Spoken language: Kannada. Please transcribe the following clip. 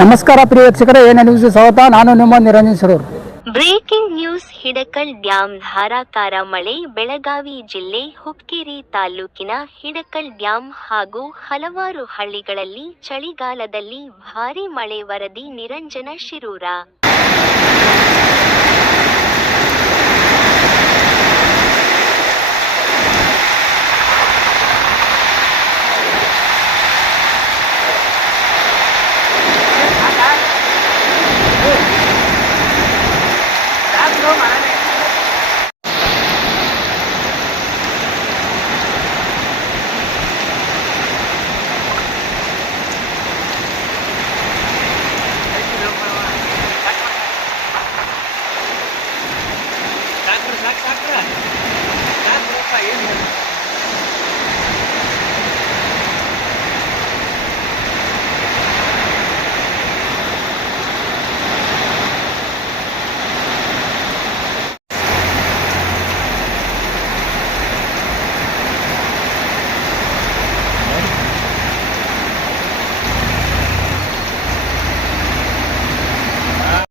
ನಮಸ್ಕಾರ ಪ್ರಿಯ ವೀಕ್ಷಕರೇ, ಏನೇ ನ್ಯೂಸ್ ಸ್ವಾಗತ? ನಾನು ನಿಮ್ಮ Niranjan Saroor. Breaking news, Hidkal dam, ಧಾರಾಕಾರ ಮಳೆ, ಬೆಳಗಾವಿ ಜಿಲ್ಲೆ, ಹುಕ್ಕೇರಿ ತಾಲೂಕಿನ ಹಿಡಕಲ್ ಡ್ಯಾಂ ಹಾಗೂ ಹಲವಾರು ಹಳ್ಳಿಗಳಲ್ಲಿ ಚಳಿಗಾಲದಲ್ಲಿ ಭಾರಿ ಮಳೆ ವರದಿ ನಿರಂಜನ ಶಿರೂರ.